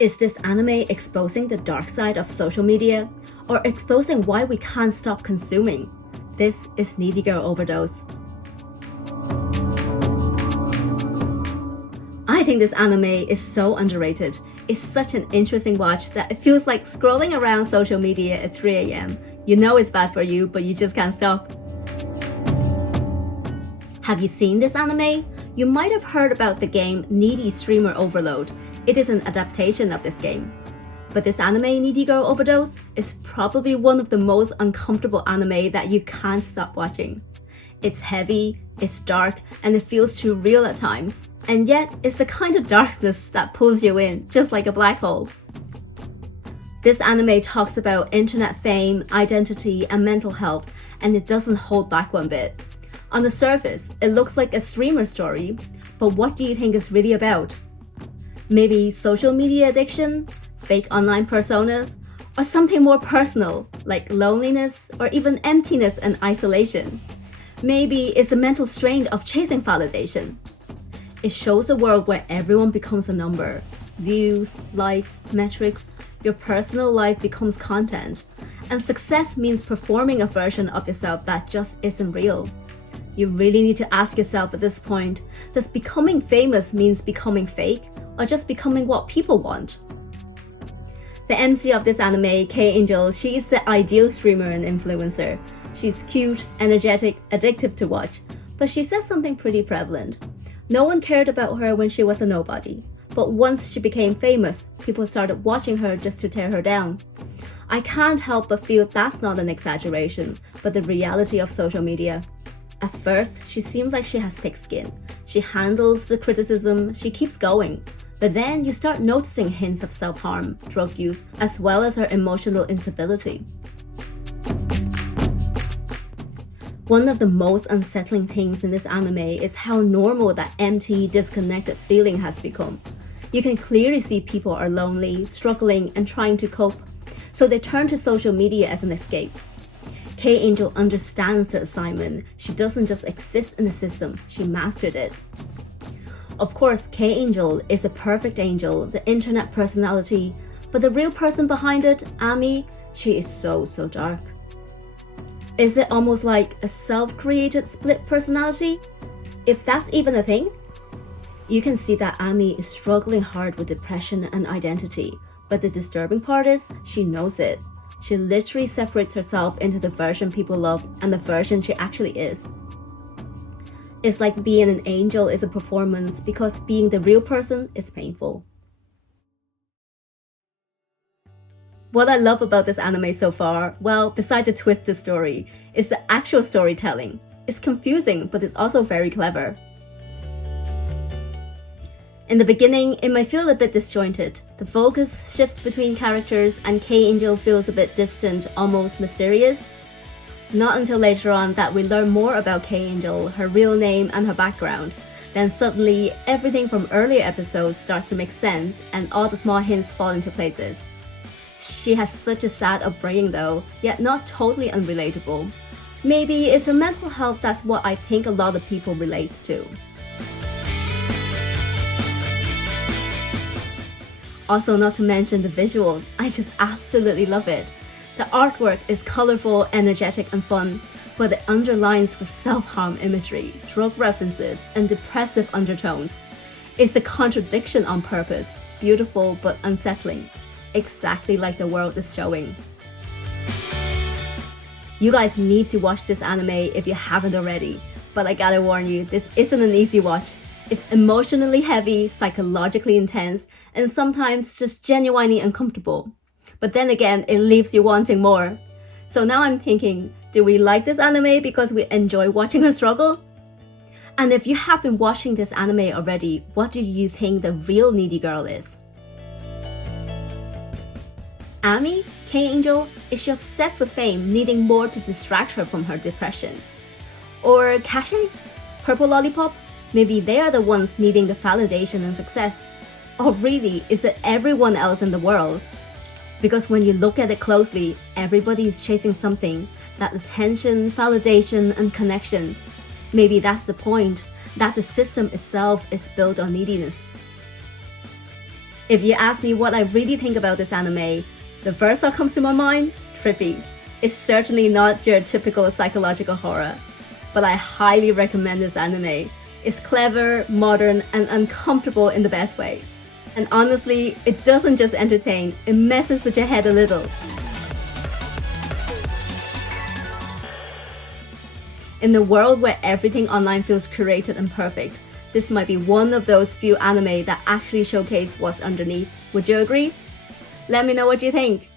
Is this anime exposing the dark side of social media, or exposing why we can't stop consuming? This is Needy Girl Overdose. I think this anime is so underrated. It's such an interesting watch that it feels like scrolling around social media at 3 a.m. You know it's bad for you, but you just can't stop. Have you seen this anime? You might have heard about the game Needy Streamer Overload. It is an adaptation of this game. But this anime, Needy Girl Overdose, is probably one of the most uncomfortable anime that you can't stop watching. It's heavy, it's dark, and it feels too real at times. And yet, it's the kind of darkness that pulls you in, just like a black hole. This anime talks about internet fame, identity, and mental health, and it doesn't hold back one bit. On the surface, it looks like a streamer story, but what do you think it's really about? Maybe social media addiction, fake online personas, or something more personal, like loneliness, or even emptiness and isolation. Maybe it's the mental strain of chasing validation. It shows a world where everyone becomes a number. Views, likes, metrics, your personal life becomes content. And success means performing a version of yourself that just isn't real. You really need to ask yourself at this point, does becoming famous means becoming fake, or just becoming what people want? The MC of this anime, K-Angel, she is the ideal streamer and influencer. She's cute, energetic, addictive to watch, but she says something pretty prevalent. No one cared about her when she was a nobody, but once she became famous, people started watching her just to tear her down. I can't help but feel that's not an exaggeration, but the reality of social media. At first, she seems like she has thick skin. She handles the criticism, she keeps going. But then you start noticing hints of self-harm, drug use, as well as her emotional instability. One of the most unsettling things in this anime is how normal that empty, disconnected feeling has become. You can clearly see people are lonely, struggling, and trying to cope, so they turn to social media as an escape. K-Angel understands the assignment. She doesn't just exist in the system, she mastered it. Of course, K-Angel is a perfect angel, the internet personality, but the real person behind it, Ami, she is so dark. Is it almost like a self-created split personality? If that's even a thing? You can see that Ami is struggling hard with depression and identity, but the disturbing part is, she knows it. She literally separates herself into the version people love and the version she actually is. It's like being an angel is a performance because being the real person is painful. What I love about this anime so far, well, besides the twisted story, is the actual storytelling. It's confusing, but it's also very clever. In the beginning, it might feel a bit disjointed. The focus shifts between characters and K-Angel feels a bit distant, almost mysterious. Not until later on that we learn more about K-Angel, her real name and her background. Then suddenly, everything from earlier episodes starts to make sense and all the small hints fall into places. She has such a sad upbringing though, yet not totally unrelatable. Maybe it's her mental health that's what I think a lot of people relate to. Also, not to mention the visuals, I just absolutely love it. The artwork is colorful, energetic, and fun, but it underlines with self-harm imagery, drug references, and depressive undertones. It's a contradiction on purpose, beautiful but unsettling, exactly like the world is showing. You guys need to watch this anime if you haven't already, but I gotta warn you, this isn't an easy watch. It's emotionally heavy, psychologically intense, and sometimes just genuinely uncomfortable. But then again, it leaves you wanting more. So now I'm thinking, do we like this anime because we enjoy watching her struggle? And if you have been watching this anime already, what do you think the real needy girl is? Ami, K-Angel, is she obsessed with fame, needing more to distract her from her depression? Or Kashin, Purple Lollipop? Maybe they are the ones needing the validation and success. Or really, is it everyone else in the world? Because when you look at it closely, everybody is chasing something, that attention, validation, and connection. Maybe that's the point, that the system itself is built on neediness. If you ask me what I really think about this anime, the first that comes to my mind, trippy. It's certainly not your typical psychological horror, but I highly recommend this anime. It's clever, modern, and uncomfortable in the best way. And honestly, it doesn't just entertain, it messes with your head a little. In the world where everything online feels curated and perfect, this might be one of those few anime that actually showcase what's underneath. Would you agree? Let me know what you think.